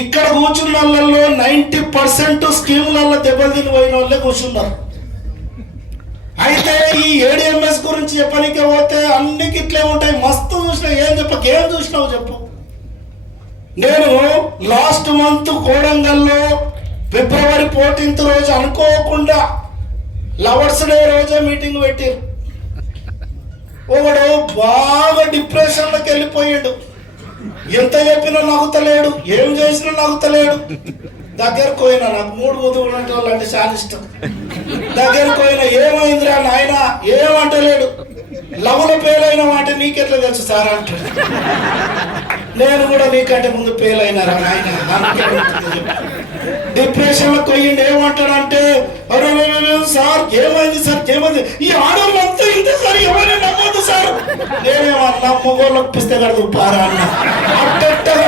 ఇక్కడ కూర్చున్న వాళ్ళల్లో 90% స్కీములలో దెబ్బలు తిని పోయిన వాళ్ళే కూర్చున్నారు. అయితే ఈ ఏడిఎంఎస్ గురించి చెప్పనికే పోతే అన్నికి ఇట్లే ఉంటాయి. మస్తు చూసినా ఏం ఏం చూసినావు చెప్పు. నేను లాస్ట్ మంత్ కోడంగల్లో ఫిబ్రవరి 14th రోజు అనుకోకుండా లవర్స్ డే రోజే మీటింగ్ పెట్టారు. ఒకడు బాగా డిప్రెషన్లోకి వెళ్ళిపోయాడు. ఎంత చెప్పినా నవ్వుతలేడు, ఏం చేసినా నవ్వుతలేడు. దగ్గరకు పోయినా, నాకు 3 ముదుగులు అంటే చాలా ఇష్టం. దగ్గరకు పోయినా, ఏమైందిరా నాయన, ఏమంటలేడు. లవ్లో పేలైన మాట నీకెట్లా తెలుసు సార్ అంటాడు. నేను కూడా నీకంటే ముందు పేలైనారా నాయన. డిప్రెషన్ లో పోయిండు. ఏమంటాడంటే, అరే సార్ ఏమైంది సార్, ఏమైంది, ఈ ఆడవాళ్ళు అంతా ఇంతే సార్, ఎవరైనా నమ్మదు సార్. నేనేమన్నా మొగోళ్ళకి పిస్తే కడదు పారా అన్న.